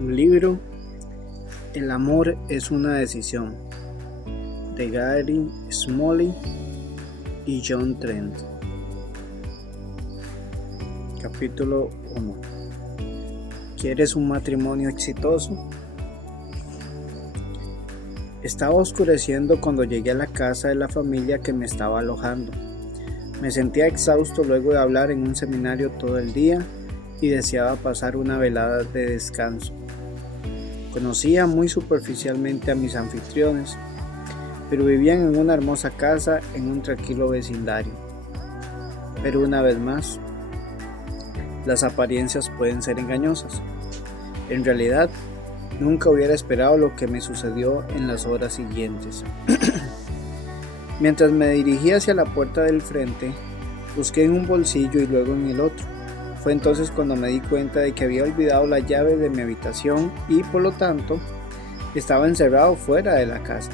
Un libro, El amor es una decisión, de Gary Smalley y John Trent. Capítulo 1. ¿Quieres un matrimonio exitoso? Estaba oscureciendo cuando llegué a la casa de la familia que me estaba alojando. Me sentía exhausto luego de hablar en un seminario todo el día y deseaba pasar una velada de descanso. Conocía muy superficialmente a mis anfitriones, pero vivían en una hermosa casa en un tranquilo vecindario. Pero una vez más, las apariencias pueden ser engañosas. En realidad, nunca hubiera esperado lo que me sucedió en las horas siguientes. Mientras me dirigía hacia la puerta del frente, busqué en un bolsillo y luego en el otro. Fue entonces cuando me di cuenta de que había olvidado la llave de mi habitación y, por lo tanto, estaba encerrado fuera de la casa.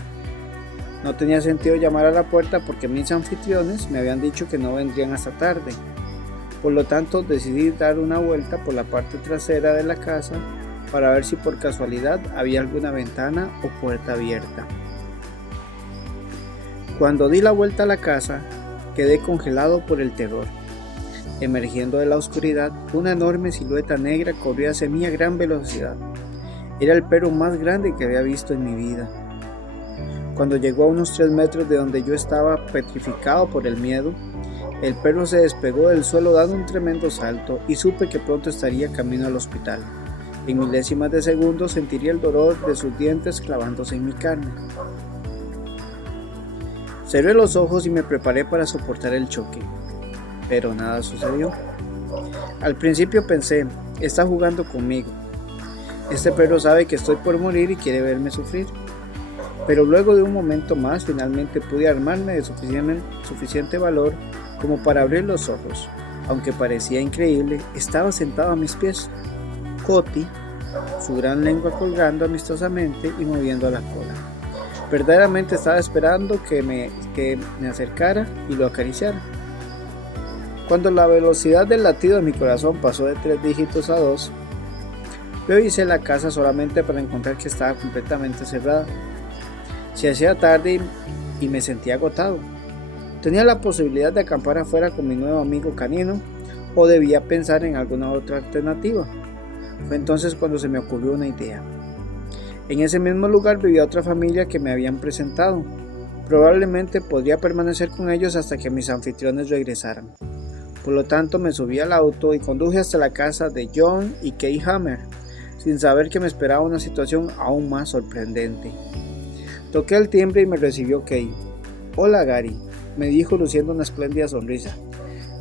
No tenía sentido llamar a la puerta porque mis anfitriones me habían dicho que no vendrían hasta tarde. Por lo tanto, decidí dar una vuelta por la parte trasera de la casa para ver si por casualidad había alguna ventana o puerta abierta. Cuando di la vuelta a la casa, quedé congelado por el terror. Emergiendo de la oscuridad, una enorme silueta negra corría hacia mí a gran velocidad. Era el perro más grande que había visto en mi vida. Cuando llegó a unos 3 metros de donde yo estaba petrificado por el miedo, el perro se despegó del suelo dando un tremendo salto y supe que pronto estaría camino al hospital. En milésimas de segundo sentiría el dolor de sus dientes clavándose en mi carne. Cerré los ojos y me preparé para soportar el choque, pero nada sucedió. Al principio pensé, está jugando conmigo. Este perro sabe que estoy por morir y quiere verme sufrir. Pero luego de un momento más, finalmente pude armarme de suficiente valor como para abrir los ojos. Aunque parecía increíble, estaba sentado a mis pies. Coti, su gran lengua colgando amistosamente y moviendo la cola. Verdaderamente estaba esperando que me acercara y lo acariciara. Cuando la velocidad del latido de mi corazón pasó de 3 dígitos a 2, revisé la casa solamente para encontrar que estaba completamente cerrada. Se hacía tarde y me sentía agotado. Tenía la posibilidad de acampar afuera con mi nuevo amigo canino o debía pensar en alguna otra alternativa. Fue entonces cuando se me ocurrió una idea. En ese mismo lugar vivía otra familia que me habían presentado. Probablemente podría permanecer con ellos hasta que mis anfitriones regresaran. Por lo tanto, me subí al auto y conduje hasta la casa de John y Kay Hammer, sin saber que me esperaba una situación aún más sorprendente. Toqué el timbre y me recibió Kay. «Hola, Gary», me dijo luciendo una espléndida sonrisa.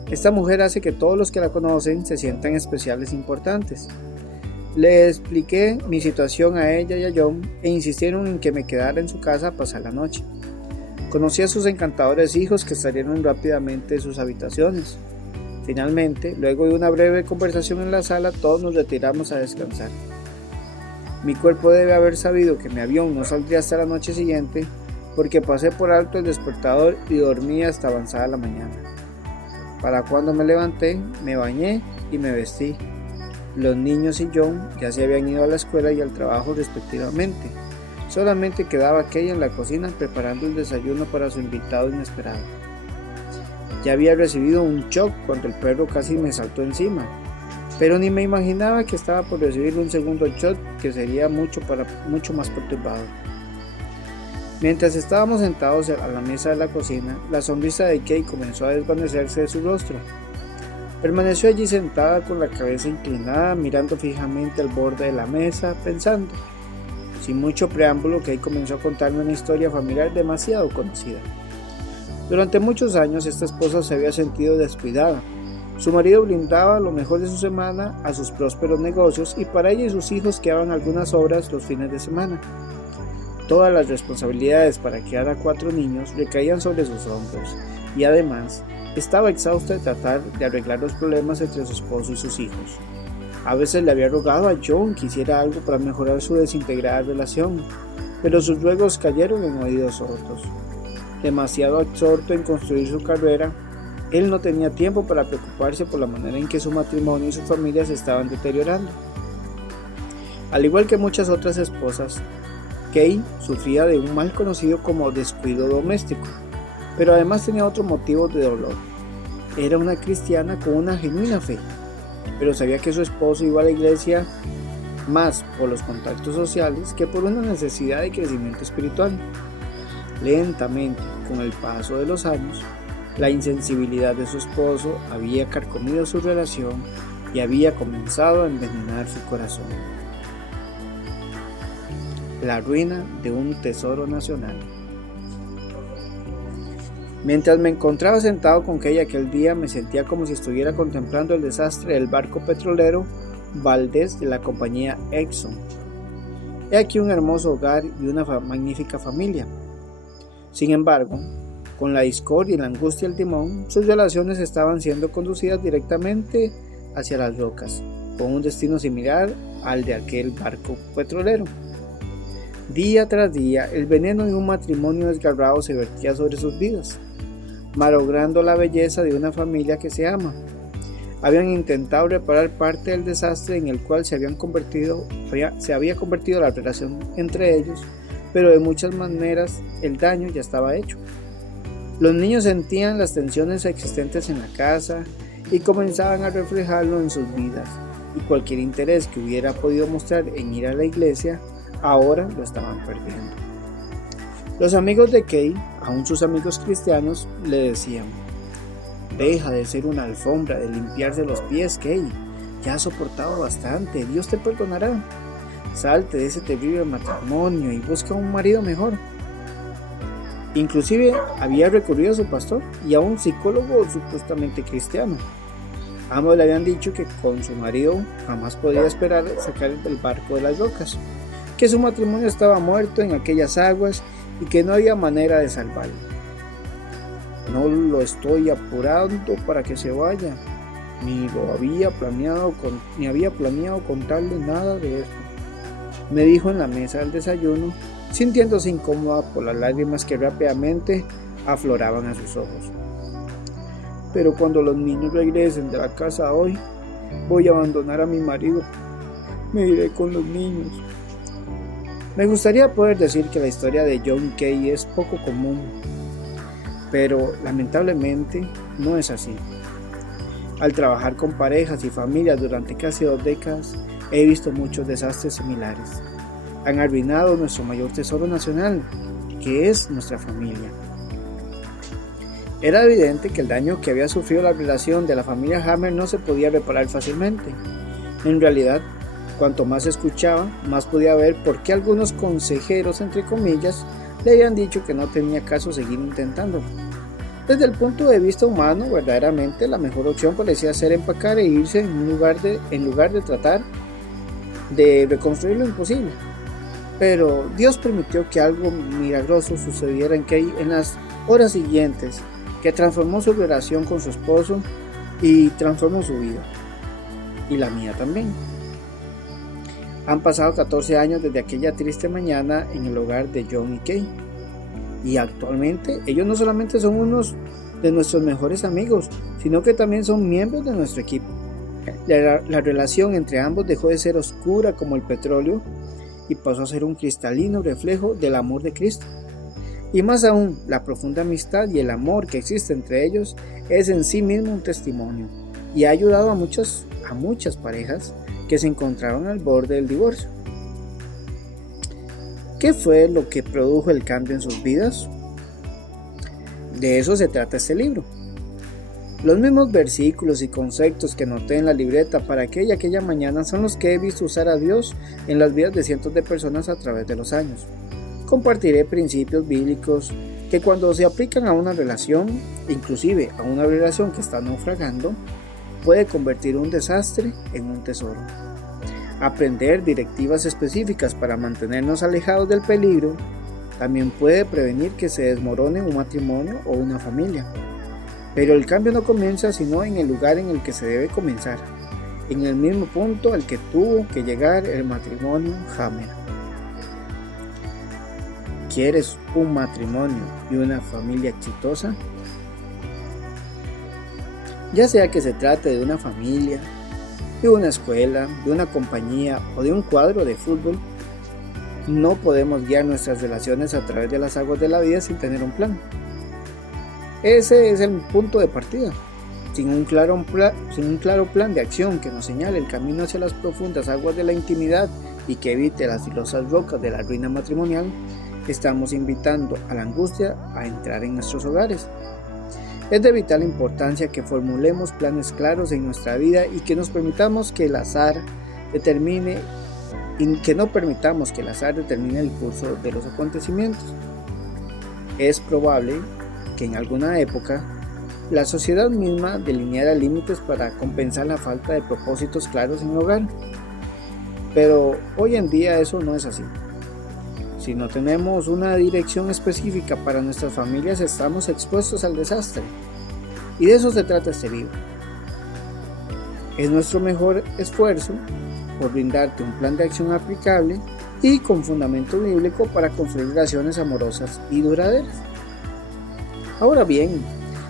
«Esta mujer hace que todos los que la conocen se sientan especiales e importantes». Le expliqué mi situación a ella y a John e insistieron en que me quedara en su casa a pasar la noche. Conocí a sus encantadores hijos que salieron rápidamente de sus habitaciones. Finalmente, luego de una breve conversación en la sala, todos nos retiramos a descansar. Mi cuerpo debe haber sabido que mi avión no saldría hasta la noche siguiente porque pasé por alto el despertador y dormí hasta avanzada la mañana. Para cuando me levanté, me bañé y me vestí. Los niños y John ya se habían ido a la escuela y al trabajo respectivamente. Solamente quedaba aquella en la cocina preparando el desayuno para su invitado inesperado. Ya había recibido un shock cuando el perro casi me saltó encima, pero ni me imaginaba que estaba por recibir un segundo shock que sería mucho más perturbador. Mientras estábamos sentados a la mesa de la cocina, la sonrisa de Kay comenzó a desvanecerse de su rostro. Permaneció allí sentada con la cabeza inclinada, mirando fijamente al borde de la mesa, pensando. Sin mucho preámbulo, Kay comenzó a contarme una historia familiar demasiado conocida. Durante muchos años, esta esposa se había sentido descuidada. Su marido brindaba lo mejor de su semana a sus prósperos negocios y para ella y sus hijos quedaban algunas horas los fines de semana. Todas las responsabilidades para criar a 4 niños recaían sobre sus hombros y además estaba exhausta de tratar de arreglar los problemas entre su esposo y sus hijos. A veces le había rogado a John que hiciera algo para mejorar su desintegrada relación, pero sus ruegos cayeron en oídos sordos. Demasiado absorto en construir su carrera, él no tenía tiempo para preocuparse por la manera en que su matrimonio y su familia se estaban deteriorando. Al igual que muchas otras esposas, Kay sufría de un mal conocido como descuido doméstico, pero además tenía otro motivo de dolor. Era una cristiana con una genuina fe, pero sabía que su esposo iba a la iglesia más por los contactos sociales que por una necesidad de crecimiento espiritual. Lentamente, con el paso de los años, la insensibilidad de su esposo había carcomido su relación y había comenzado a envenenar su corazón. La ruina de un tesoro nacional. Mientras me encontraba sentado con Kay aquel día, me sentía como si estuviera contemplando el desastre del barco petrolero Valdez de la compañía Exxon. He aquí un hermoso hogar y una magnífica familia. Sin embargo, con la discordia y la angustia del timón, sus relaciones estaban siendo conducidas directamente hacia las rocas, con un destino similar al de aquel barco petrolero. Día tras día, el veneno de un matrimonio desgarrado se vertía sobre sus vidas, malogrando la belleza de una familia que se ama. Habían intentado reparar parte del desastre en el cual se había convertido la relación entre ellos, pero de muchas maneras el daño ya estaba hecho. Los niños sentían las tensiones existentes en la casa y comenzaban a reflejarlo en sus vidas, y cualquier interés que hubiera podido mostrar en ir a la iglesia, ahora lo estaban perdiendo. Los amigos de Kay, aún sus amigos cristianos, le decían: deja de ser una alfombra de limpiarse los pies, Kay, ya has soportado bastante, Dios te perdonará. Salte de ese terrible matrimonio y busca un marido mejor. Inclusive había recurrido a su pastor y a un psicólogo supuestamente cristiano. Ambos le habían dicho que con su marido jamás podía esperar sacar el barco de las rocas, que su matrimonio estaba muerto en aquellas aguas y que no había manera de salvarlo. No lo estoy apurando para que se vaya, ni había planeado contarle nada de esto, me dijo en la mesa del desayuno, sintiéndose incómoda por las lágrimas que rápidamente afloraban a sus ojos. Pero cuando los niños regresen de la casa hoy, voy a abandonar a mi marido. Me iré con los niños. Me gustaría poder decir que la historia de John y Kay es poco común, pero lamentablemente no es así. Al trabajar con parejas y familias durante casi 2 décadas, he visto muchos desastres similares. Han arruinado nuestro mayor tesoro nacional, que es nuestra familia. Era evidente que el daño que había sufrido la relación de la familia Hammer no se podía reparar fácilmente. En realidad, cuanto más escuchaba, más podía ver por qué algunos consejeros, entre comillas, le habían dicho que no tenía caso seguir intentándolo. Desde el punto de vista humano, verdaderamente la mejor opción parecía ser empacar e irse en lugar de tratar de reconstruir lo imposible. Pero Dios permitió que algo milagroso sucediera en Kay en las horas siguientes, que transformó su relación con su esposo y transformó su vida, y la mía también. Han pasado 14 años desde aquella triste mañana en el hogar de John y Kay, y actualmente ellos no solamente son unos de nuestros mejores amigos, sino que también son miembros de nuestro equipo. La relación entre ambos dejó de ser oscura como el petróleo y pasó a ser un cristalino reflejo del amor de Cristo. Y más aún, la profunda amistad y el amor que existe entre ellos es en sí mismo un testimonio, y ha ayudado a muchas parejas que se encontraban al borde del divorcio. ¿Qué fue lo que produjo el cambio en sus vidas? De eso se trata este libro. Los mismos versículos y conceptos que noté en la libreta para aquella mañana son los que he visto usar a Dios en las vidas de cientos de personas a través de los años. Compartiré principios bíblicos que cuando se aplican a una relación, inclusive a una relación que está naufragando, puede convertir un desastre en un tesoro. Aprender directivas específicas para mantenernos alejados del peligro también puede prevenir que se desmorone un matrimonio o una familia. Pero el cambio no comienza sino en el lugar en el que se debe comenzar, en el mismo punto al que tuvo que llegar el matrimonio Hammer. ¿Quieres un matrimonio y una familia exitosa? Ya sea que se trate de una familia, de una escuela, de una compañía o de un cuadro de fútbol. No podemos guiar nuestras relaciones a través de las aguas de la vida sin tener un plan. Ese es el punto de partida. Sin un claro plan de acción que nos señale el camino hacia las profundas aguas de la intimidad y que evite las filosas rocas de la ruina matrimonial, estamos invitando a la angustia a entrar en nuestros hogares. Es de vital importancia que formulemos planes claros en nuestra vida y que nos permitamos que el azar determine no permitamos que el azar determine el curso de los acontecimientos. Es probable que en alguna época la sociedad misma delineara límites para compensar la falta de propósitos claros en el hogar, pero hoy en día eso no es así. Si no tenemos una dirección específica para nuestras familias, estamos expuestos al desastre, y de eso se trata este libro. Es nuestro mejor esfuerzo por brindarte un plan de acción aplicable y con fundamento bíblico para construir relaciones amorosas y duraderas. Ahora bien,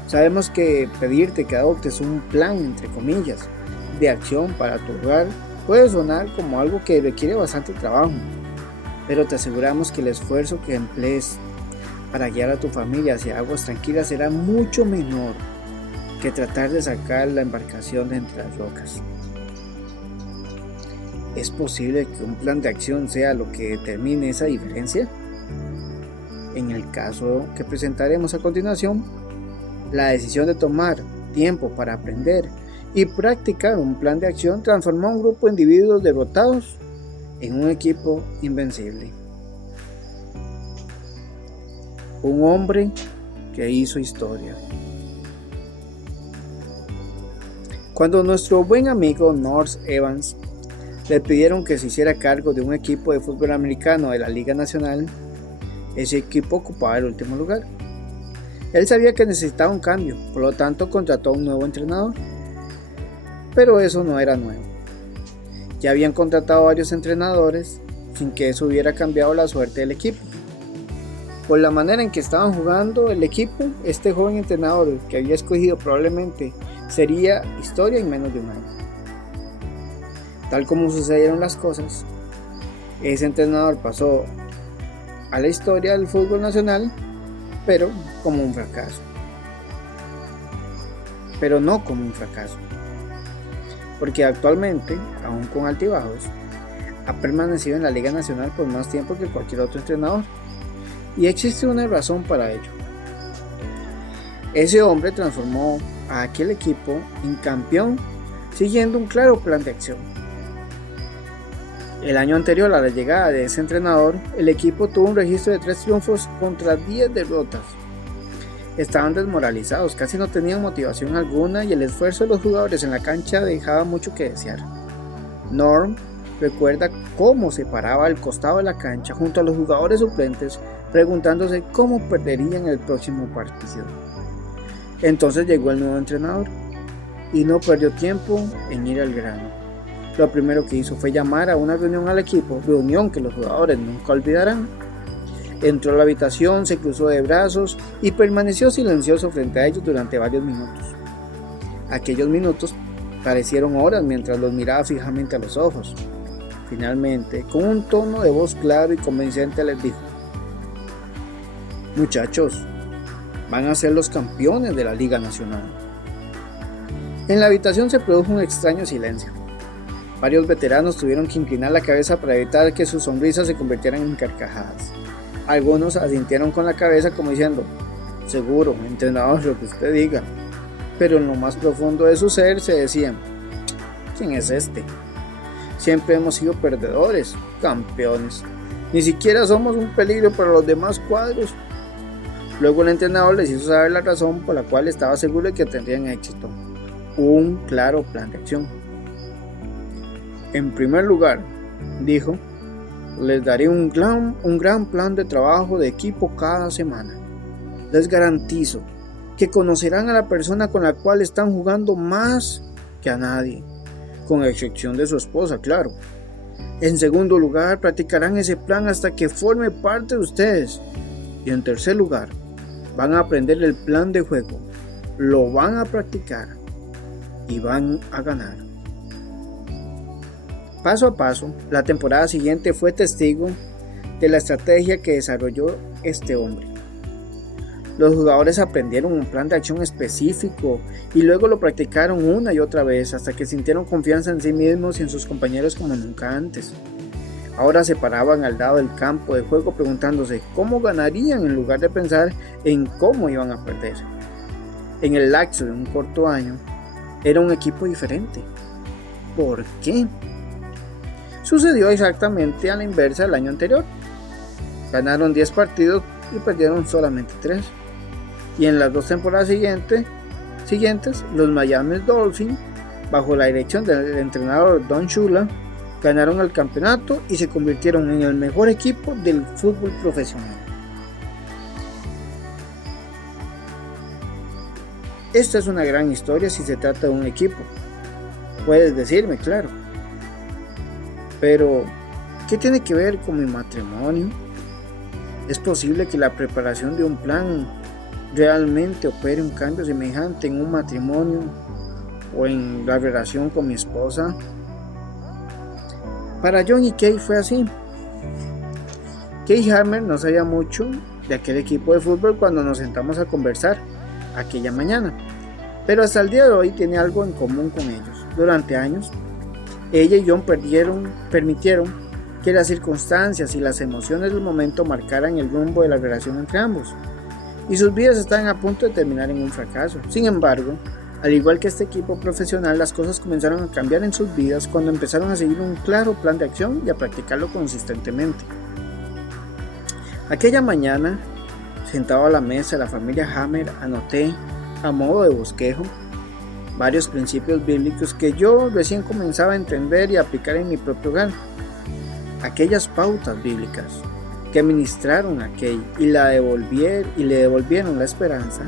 sabemos que pedirte que adoptes un plan, entre comillas, de acción para tu hogar puede sonar como algo que requiere bastante trabajo, pero te aseguramos que el esfuerzo que emplees para guiar a tu familia hacia aguas tranquilas será mucho menor que tratar de sacar la embarcación de entre las rocas. ¿Es posible que un plan de acción sea lo que determine esa diferencia? En el caso que presentaremos a continuación, la decisión de tomar tiempo para aprender y practicar un plan de acción transformó a un grupo de individuos derrotados en un equipo invencible. Un hombre que hizo historia. Cuando nuestro buen amigo North Evans le pidieron que se hiciera cargo de un equipo de fútbol americano de la Liga Nacional, ese equipo ocupaba el último lugar. Él sabía que necesitaba un cambio, por lo tanto contrató a un nuevo entrenador. Pero eso no era nuevo. Ya habían contratado varios entrenadores sin que eso hubiera cambiado la suerte del equipo. Por la manera en que estaban jugando el equipo, este joven entrenador que había escogido probablemente sería historia en menos de un año. Tal como sucedieron las cosas, ese entrenador pasó a la historia del fútbol nacional, pero como un fracaso. Pero no como un fracaso, porque actualmente, aún con altibajos, ha permanecido en la Liga Nacional por más tiempo que cualquier otro entrenador, y existe una razón para ello. Ese hombre transformó a aquel equipo en campeón siguiendo un claro plan de acción. El año anterior a la llegada de ese entrenador, el equipo tuvo un registro de 3 triunfos contra 10 derrotas. Estaban desmoralizados, casi no tenían motivación alguna y el esfuerzo de los jugadores en la cancha dejaba mucho que desear. Norm recuerda cómo se paraba al costado de la cancha junto a los jugadores suplentes preguntándose cómo perderían el próximo partido. Entonces llegó el nuevo entrenador y no perdió tiempo en ir al grano. Lo primero que hizo fue llamar a una reunión al equipo, reunión que los jugadores nunca olvidarán. Entró a la habitación, se cruzó de brazos y permaneció silencioso frente a ellos durante varios minutos. Aquellos minutos parecieron horas mientras los miraba fijamente a los ojos. Finalmente, con un tono de voz claro y convincente les dijo: muchachos, van a ser los campeones de la Liga Nacional. En la habitación se produjo un extraño silencio. Varios veteranos tuvieron que inclinar la cabeza para evitar que sus sonrisas se convirtieran en carcajadas. Algunos asintieron con la cabeza como diciendo: seguro, entrenador, lo que usted diga. Pero en lo más profundo de su ser se decían: ¿quién es este? Siempre hemos sido perdedores, campeones. Ni siquiera somos un peligro para los demás cuadros. Luego el entrenador les hizo saber la razón por la cual estaba seguro de que tendrían éxito: un claro plan de acción. En primer lugar, dijo, les daré un gran plan de trabajo de equipo cada semana. Les garantizo que conocerán a la persona con la cual están jugando más que a nadie, con excepción de su esposa, claro. En segundo lugar, practicarán ese plan hasta que forme parte de ustedes. Y en tercer lugar, van a aprender el plan de juego, lo van a practicar y van a ganar. Paso a paso, la temporada siguiente fue testigo de la estrategia que desarrolló este hombre. Los jugadores aprendieron un plan de acción específico y luego lo practicaron una y otra vez hasta que sintieron confianza en sí mismos y en sus compañeros como nunca antes. Ahora se paraban al lado del campo de juego preguntándose cómo ganarían en lugar de pensar en cómo iban a perder. En el lapso de un corto año, era un equipo diferente. ¿Por qué? Sucedió exactamente a la inversa del año anterior. Ganaron 10 partidos y perdieron solamente 3. Y en las 2 temporadas siguientes, los Miami Dolphins, bajo la dirección del entrenador Don Shula, ganaron el campeonato y se convirtieron en el mejor equipo del fútbol profesional. Esta es una gran historia si se trata de un equipo. Puedes decirme, claro. Pero, ¿qué tiene que ver con mi matrimonio? ¿Es posible que la preparación de un plan realmente opere un cambio semejante en un matrimonio o en la relación con mi esposa? Para John y Kay fue así. Kay Hammer no sabía mucho de aquel equipo de fútbol cuando nos sentamos a conversar aquella mañana, pero hasta el día de hoy tiene algo en común con ellos. Durante años, ella y John permitieron que las circunstancias y las emociones del momento marcaran el rumbo de la relación entre ambos, y sus vidas estaban a punto de terminar en un fracaso. Sin embargo, al igual que este equipo profesional, las cosas comenzaron a cambiar en sus vidas cuando empezaron a seguir un claro plan de acción y a practicarlo consistentemente. Aquella mañana, sentado a la mesa de la familia Hammer, anoté, a modo de bosquejo, varios principios bíblicos que yo recién comenzaba a entender y aplicar en mi propio hogar. Aquellas pautas bíblicas que ministraron a Kay y le devolvieron la esperanza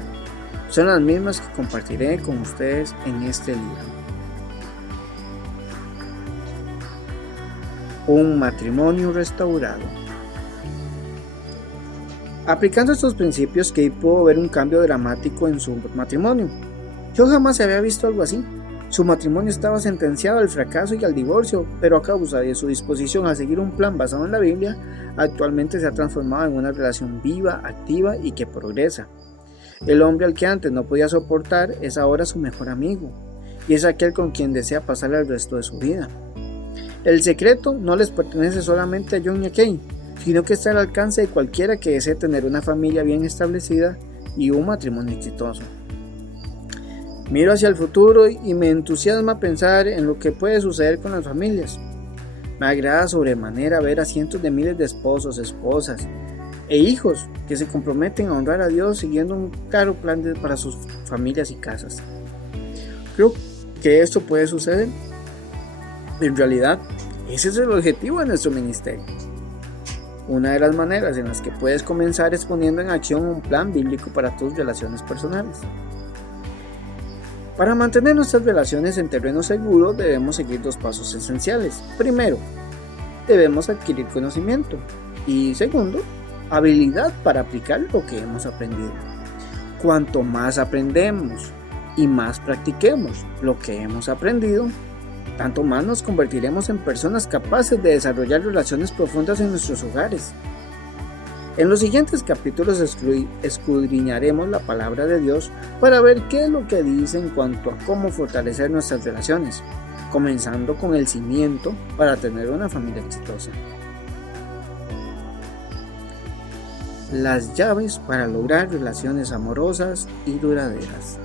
son las mismas que compartiré con ustedes en este libro. Un matrimonio restaurado. Aplicando estos principios, Kay pudo ver un cambio dramático en su matrimonio. Yo jamás había visto algo así. Su matrimonio estaba sentenciado al fracaso y al divorcio, pero a causa de su disposición a seguir un plan basado en la Biblia, actualmente se ha transformado en una relación viva, activa y que progresa. El hombre al que antes no podía soportar es ahora su mejor amigo, y es aquel con quien desea pasar el resto de su vida. El secreto no les pertenece solamente a John y a Kay, sino que está al alcance de cualquiera que desee tener una familia bien establecida y un matrimonio exitoso. Miro hacia el futuro y me entusiasma pensar en lo que puede suceder con las familias. Me agrada sobremanera ver a cientos de miles de esposos, esposas e hijos que se comprometen a honrar a Dios siguiendo un claro plan para sus familias y casas. Creo que esto puede suceder. En realidad, ese es el objetivo de nuestro ministerio. Una de las maneras en las que puedes comenzar es poniendo en acción un plan bíblico para tus relaciones personales. Para mantener nuestras relaciones en terreno seguro debemos seguir 2 pasos esenciales. Primero, debemos adquirir conocimiento y segundo, habilidad para aplicar lo que hemos aprendido. Cuanto más aprendemos y más practiquemos lo que hemos aprendido, tanto más nos convertiremos en personas capaces de desarrollar relaciones profundas en nuestros hogares. En los siguientes capítulos escudriñaremos la palabra de Dios para ver qué es lo que dice en cuanto a cómo fortalecer nuestras relaciones, comenzando con el cimiento para tener una familia exitosa. Las llaves para lograr relaciones amorosas y duraderas.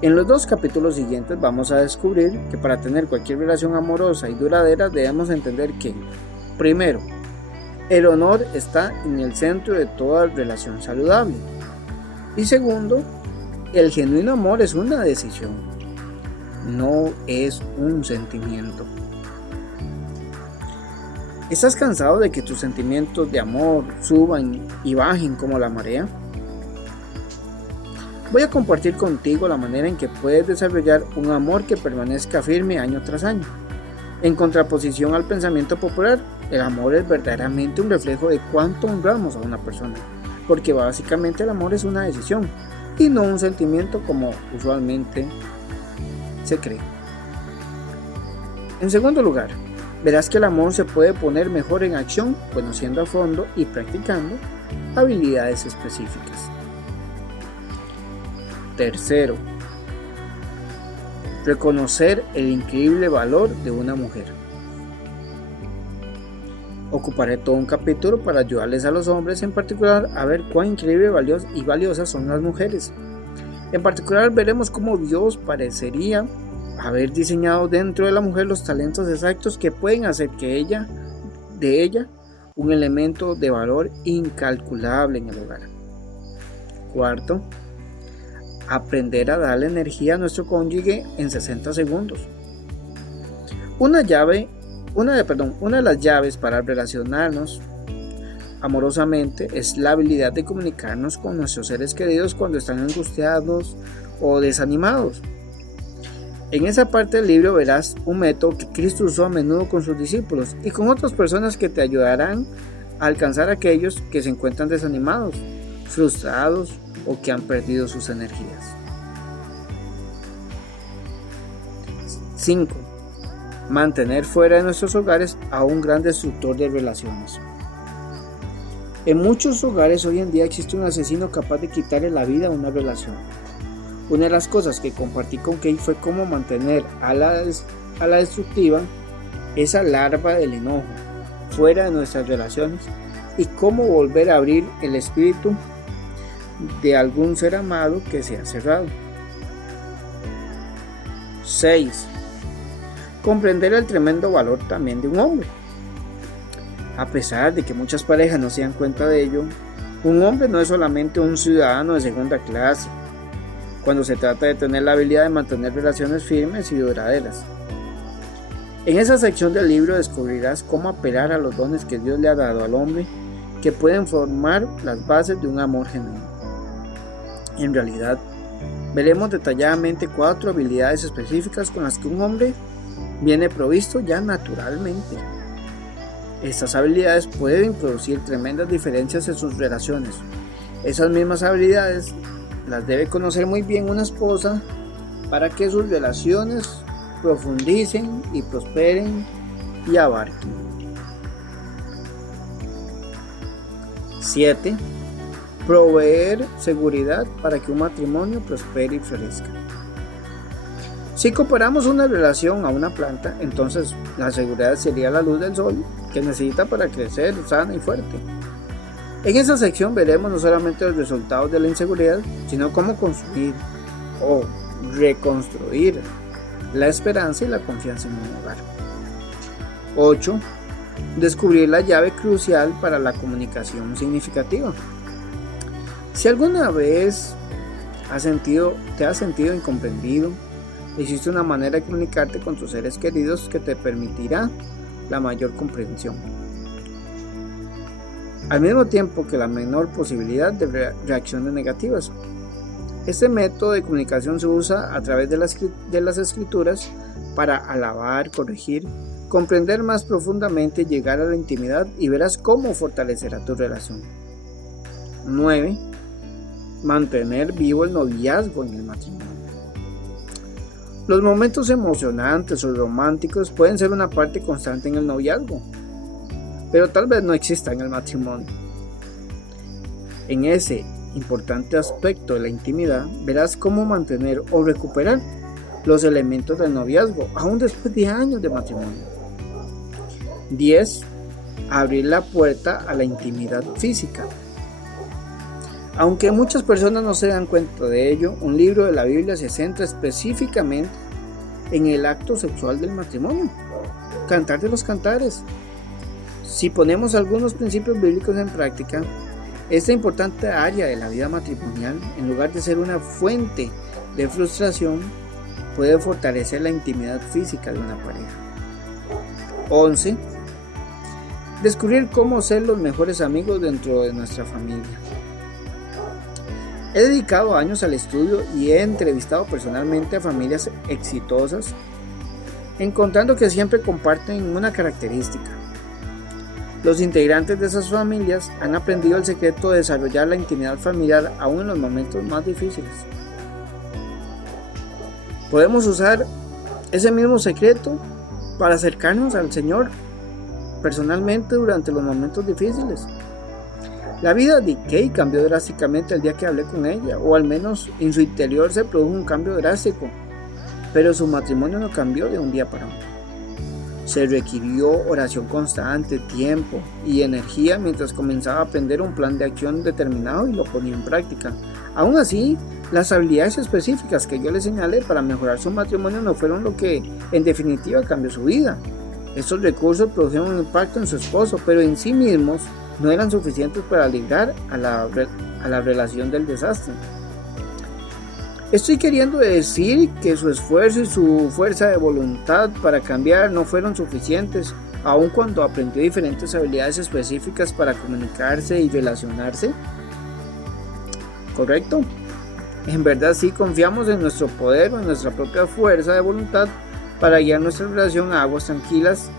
En los 2 capítulos siguientes vamos a descubrir que para tener cualquier relación amorosa y duradera debemos entender que, primero, el honor está en el centro de toda relación saludable. Y segundo, el genuino amor es una decisión, no es un sentimiento. ¿Estás cansado de que tus sentimientos de amor suban y bajen como la marea? Voy a compartir contigo la manera en que puedes desarrollar un amor que permanezca firme año tras año. En contraposición al pensamiento popular, el amor es verdaderamente un reflejo de cuánto honramos a una persona, porque básicamente el amor es una decisión y no un sentimiento como usualmente se cree. En segundo lugar, verás que el amor se puede poner mejor en acción conociendo a fondo y practicando habilidades específicas. Tercero, reconocer el increíble valor de una mujer. Ocuparé todo un capítulo para ayudarles a los hombres en particular a ver cuán increíble y valiosas son las mujeres. En particular veremos cómo Dios parecería haber diseñado dentro de la mujer los talentos exactos que pueden hacer de ella un elemento de valor incalculable en el hogar. Cuarto, aprender a darle energía a nuestro cónyuge en 60 segundos. Una de las llaves para relacionarnos amorosamente es la habilidad de comunicarnos con nuestros seres queridos cuando están angustiados o desanimados. En esa parte del libro verás un método que Cristo usó a menudo con sus discípulos y con otras personas que te ayudarán a alcanzar a aquellos que se encuentran desanimados, frustrados o que han perdido sus energías. 5. Mantener fuera de nuestros hogares a un gran destructor de relaciones. En muchos hogares hoy en día existe un asesino capaz de quitarle la vida a una relación. Una de las cosas que compartí con Kate fue cómo mantener a la destructiva, esa larva del enojo, fuera de nuestras relaciones y cómo volver a abrir el espíritu de algún ser amado que se ha cerrado. 6. Comprender el tremendo valor también de un hombre. A pesar de que muchas parejas no se dan cuenta de ello, un hombre no es solamente un ciudadano de segunda clase cuando se trata de tener la habilidad de mantener relaciones firmes y duraderas. En esa sección del libro descubrirás cómo apelar a los dones que Dios le ha dado al hombre que pueden formar las bases de un amor genuino. En realidad, veremos detalladamente 4 habilidades específicas con las que un hombre viene provisto ya naturalmente. Estas habilidades pueden producir tremendas diferencias en sus relaciones. Esas mismas habilidades las debe conocer muy bien una esposa para que sus relaciones profundicen y prosperen y abarquen. 7. Proveer seguridad para que un matrimonio prospere y florezca. Si comparamos una relación a una planta, entonces la seguridad sería la luz del sol que necesita para crecer sana y fuerte. En esta sección veremos no solamente los resultados de la inseguridad, sino cómo construir o reconstruir la esperanza y la confianza en un hogar. 8. Descubrir la llave crucial para la comunicación significativa. Si alguna vez te has sentido incomprendido, existe una manera de comunicarte con tus seres queridos que te permitirá la mayor comprensión, al mismo tiempo que la menor posibilidad de reacciones negativas. Este método de comunicación se usa a través de las escrituras para alabar, corregir, comprender más profundamente, llegar a la intimidad y verás cómo fortalecerá tu relación. 9. Mantener vivo el noviazgo en el matrimonio. Los momentos emocionantes o románticos pueden ser una parte constante en el noviazgo, pero tal vez no exista en el matrimonio. En ese importante aspecto de la intimidad, verás cómo mantener o recuperar los elementos del noviazgo, aún después de años de matrimonio. 10. Abrir la puerta a la intimidad física. Aunque muchas personas no se dan cuenta de ello, un libro de la Biblia se centra específicamente en el acto sexual del matrimonio, Cantar de los Cantares. Si ponemos algunos principios bíblicos en práctica, esta importante área de la vida matrimonial, en lugar de ser una fuente de frustración, puede fortalecer la intimidad física de una pareja. 11. Descubrir cómo ser los mejores amigos dentro de nuestra familia. He dedicado años al estudio y he entrevistado personalmente a familias exitosas, encontrando que siempre comparten una característica. Los integrantes de esas familias han aprendido el secreto de desarrollar la intimidad familiar aún en los momentos más difíciles. Podemos usar ese mismo secreto para acercarnos al Señor personalmente durante los momentos difíciles. La vida de Kay cambió drásticamente el día que hablé con ella, o al menos en su interior se produjo un cambio drástico, pero su matrimonio no cambió de un día para otro. Se requirió oración constante, tiempo y energía mientras comenzaba a aprender un plan de acción determinado y lo ponía en práctica. Aún así, las habilidades específicas que yo le señalé para mejorar su matrimonio no fueron lo que en definitiva cambió su vida. Estos recursos produjeron un impacto en su esposo, pero en sí mismos no eran suficientes para librar a la relación del desastre. Estoy queriendo decir que su esfuerzo y su fuerza de voluntad para cambiar no fueron suficientes, aun cuando aprendió diferentes habilidades específicas para comunicarse y relacionarse. ¿Correcto? En verdad sí confiamos en nuestro poder o en nuestra propia fuerza de voluntad para guiar nuestra relación a aguas tranquilas.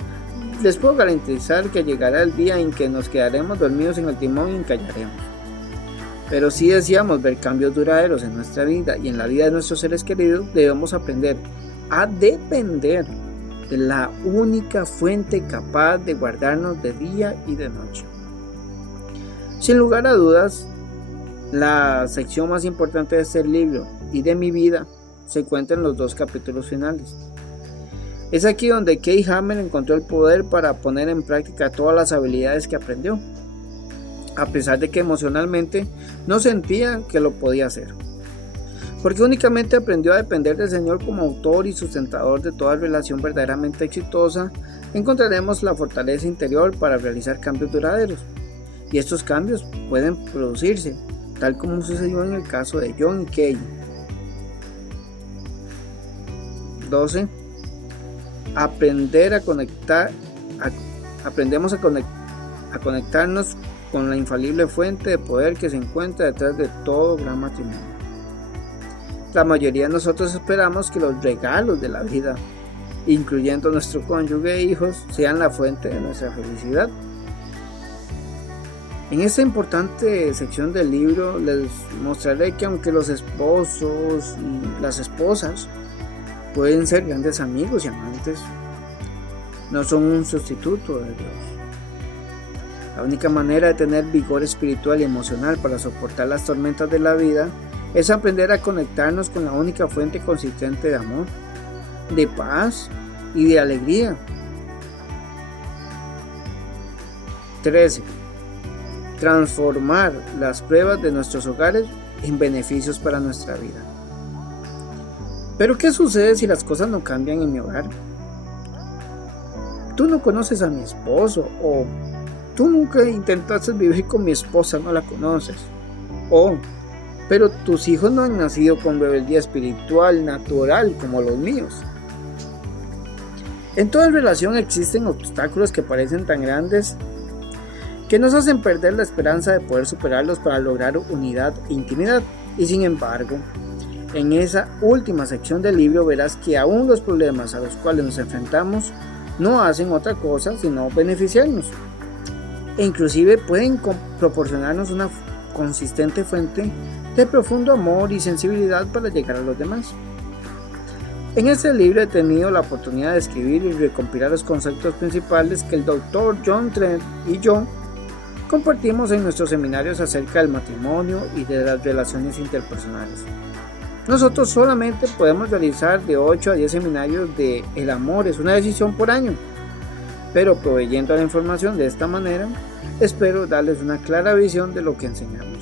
Les puedo garantizar que llegará el día en que nos quedaremos dormidos en el timón y encallaremos. Pero si deseamos ver cambios duraderos en nuestra vida y en la vida de nuestros seres queridos, debemos aprender a depender de la única fuente capaz de guardarnos de día y de noche. Sin lugar a dudas, la sección más importante de este libro y de mi vida se encuentra en los 2 capítulos finales. Es aquí donde Kay Hammer encontró el poder para poner en práctica todas las habilidades que aprendió, a pesar de que emocionalmente no sentía que lo podía hacer, porque únicamente aprendió a depender del Señor como autor y sustentador de toda relación verdaderamente exitosa. Encontraremos la fortaleza interior para realizar cambios duraderos, y estos cambios pueden producirse, tal como sucedió en el caso de John y Kay. 12. Aprendemos a conectarnos con la infalible fuente de poder que se encuentra detrás de todo gran matrimonio. La mayoría de nosotros esperamos que los regalos de la vida, incluyendo nuestro cónyuge e hijos, sean la fuente de nuestra felicidad. En esta importante sección del libro les mostraré que aunque los esposos y las esposas pueden ser grandes amigos y amantes, no son un sustituto de Dios. La única manera de tener vigor espiritual y emocional para soportar las tormentas de la vida es aprender a conectarnos con la única fuente consistente de amor, de paz y de alegría. 13. Transformar las pruebas de nuestros hogares en beneficios para nuestra vida. Pero ¿qué sucede si las cosas no cambian en mi hogar? Tú no conoces a mi esposo, o tú nunca intentaste vivir con mi esposa, no la conoces. Pero tus hijos no han nacido con rebeldía espiritual natural como los míos. En toda relación existen obstáculos que parecen tan grandes que nos hacen perder la esperanza de poder superarlos para lograr unidad e intimidad. Y sin embargo, en esa última sección del libro verás que aún los problemas a los cuales nos enfrentamos no hacen otra cosa sino beneficiarnos, e inclusive pueden proporcionarnos una consistente fuente de profundo amor y sensibilidad para llegar a los demás. En este libro he tenido la oportunidad de escribir y recompilar los conceptos principales que el Dr. John Trent y yo compartimos en nuestros seminarios acerca del matrimonio y de las relaciones interpersonales. Nosotros solamente podemos realizar de 8 a 10 seminarios de El amor es una decisión por año, pero proveyendo la información de esta manera, espero darles una clara visión de lo que enseñamos.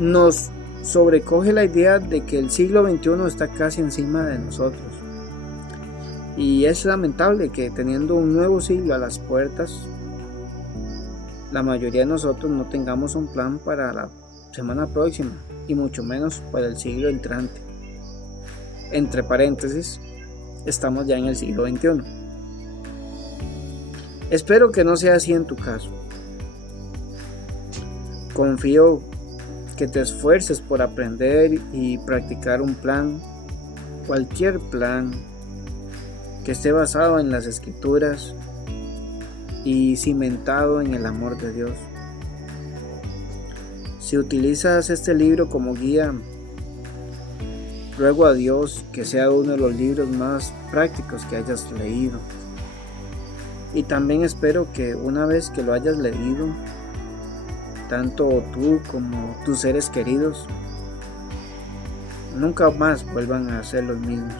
Nos sobrecoge la idea de que el siglo XXI está casi encima de nosotros, y es lamentable que teniendo un nuevo siglo a las puertas, la mayoría de nosotros no tengamos un plan para la semana próxima, y mucho menos para el siglo entrante. Entre paréntesis, estamos ya en el siglo XXI. Espero que no sea así en tu caso. Confío que te esfuerces por aprender y practicar un plan, cualquier plan que esté basado en las Escrituras y cimentado en el amor de Dios. Si utilizas este libro como guía, ruego a Dios que sea uno de los libros más prácticos que hayas leído. Y también espero que una vez que lo hayas leído, tanto tú como tus seres queridos nunca más vuelvan a ser los mismos.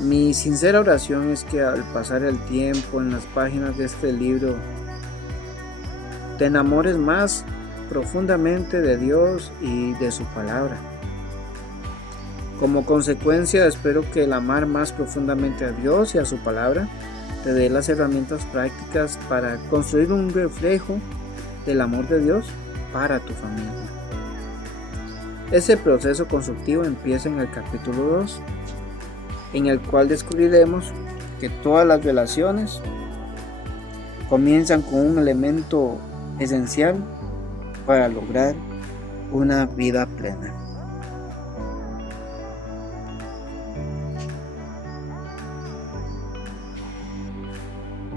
Mi sincera oración es que al pasar el tiempo en las páginas de este libro te enamores más profundamente de Dios y de su palabra. Como consecuencia, espero que el amar más profundamente a Dios y a su palabra te dé las herramientas prácticas para construir un reflejo del amor de Dios para tu familia. Ese proceso constructivo empieza en el capítulo 2, en el cual descubriremos que todas las relaciones comienzan con un elemento esencial para lograr una vida plena.